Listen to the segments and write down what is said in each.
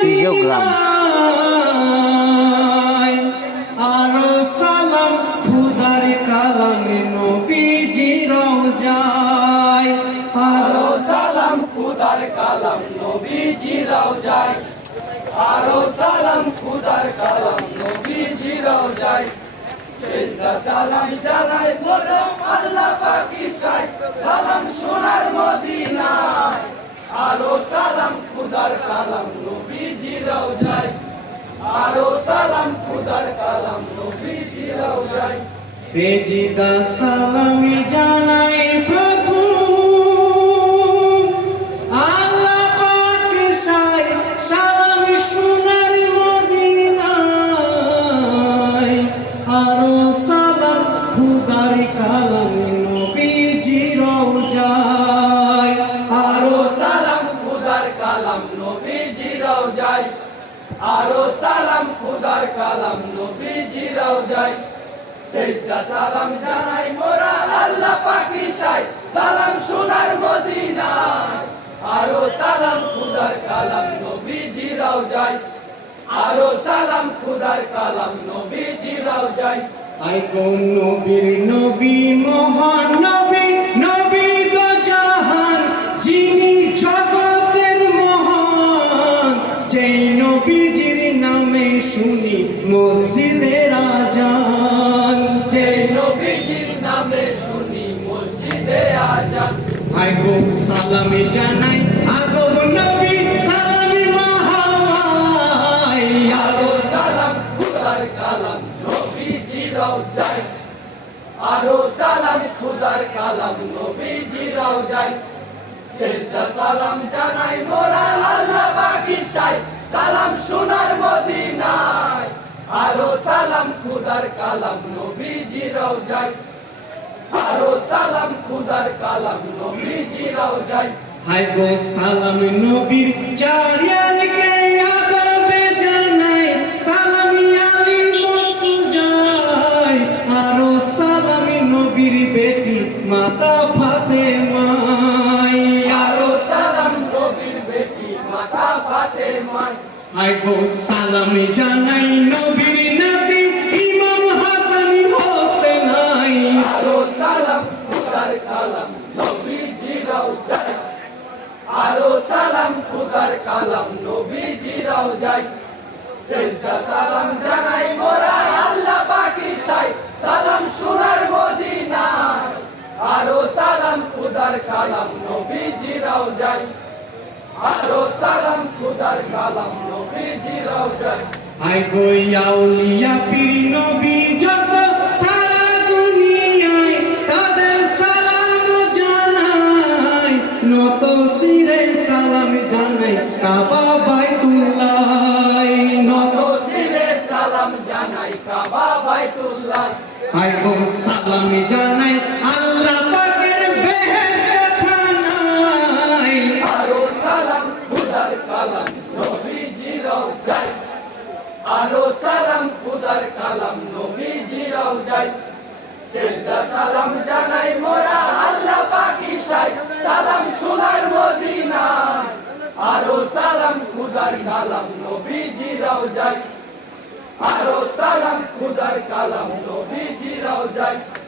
ফিজিওগ্রাম আরও সালাম খুদার কালামে নবীজি রওজায় আরও সালাম খুদার কালাম নবীজি রওজায় আরও সালাম খুদার কালাম নবীজি রওজায় সেজদা সালাম জানাই মোরম সেজিদা সালামি জানাই প্রথম আল্লাহ আরও সালাম খুদার কালাম নবীজি রওজায়। আরও সালাম খুদার কালাম নবীজি রওজায়। আরও সালাম, খুদার কালাম নবীজি রওজায় সেজদা সালাম জানাই মোরা আল্লাহ পাকি সাই। সালাম সোনার মদিনায়। আরও সালাম, খুদার কালাম নবীজি রওজায় আরও সালাম, খুদার কালাম নবীজি রওজায় আই কোন নবীর নবী মহান আই গো, সালামি জানাই। আগো নবী, সালামি মাহাই। আরও সালাম, খুদার কালাম নবীজি রওজায় আরও সালাম, খুদার কালাম নবীজি রওজায় সেজদা সালাম জানাই মোরা আল্লাহ পাকি সাই। সালাম সোনার মদিনায়। আরও সালাম, খুদার কালাম নবীজি রওজায় আরও সালাম, খুদার কালাম হাই গো সালাম নবীর চারিয়ানকে আদবে জানাই। সালামি আলী মতো যায় আরও সালামি নবীর বেটি মাতা ফাতে মাই আরও সালাম নবীর বেটি মাতা ফাতেমায় হাই গো সালামি জানাই নবীর নাতি ইমাম হাসান হোসেন আরও সালাম খুদার কালাম নবীজি রওজায় আরও সালাম, খুদার কালাম নবীজি রওজায় সেজদা আরও সালাম, খুদার কালাম নবীজি রওজায় আরও হাই গো আউলিয়া পীর নবী, যত বাইতুল্লাহ সালামি জানাই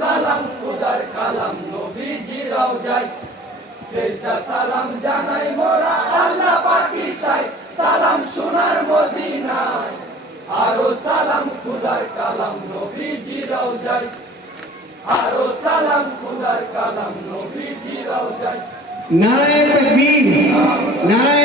সালাম, খুদার কালাম নবীজি রওজায় সেজদা সালাম জানাই মোরা আল্লাহ পাকি সাই। সালাম সোনার মদিনায়। আরও সালাম, খুদার কালাম নবীজি রওজায় আরও সালাম, খুদার কালাম নবীজি রওজায় নারায় তকবীর নারায়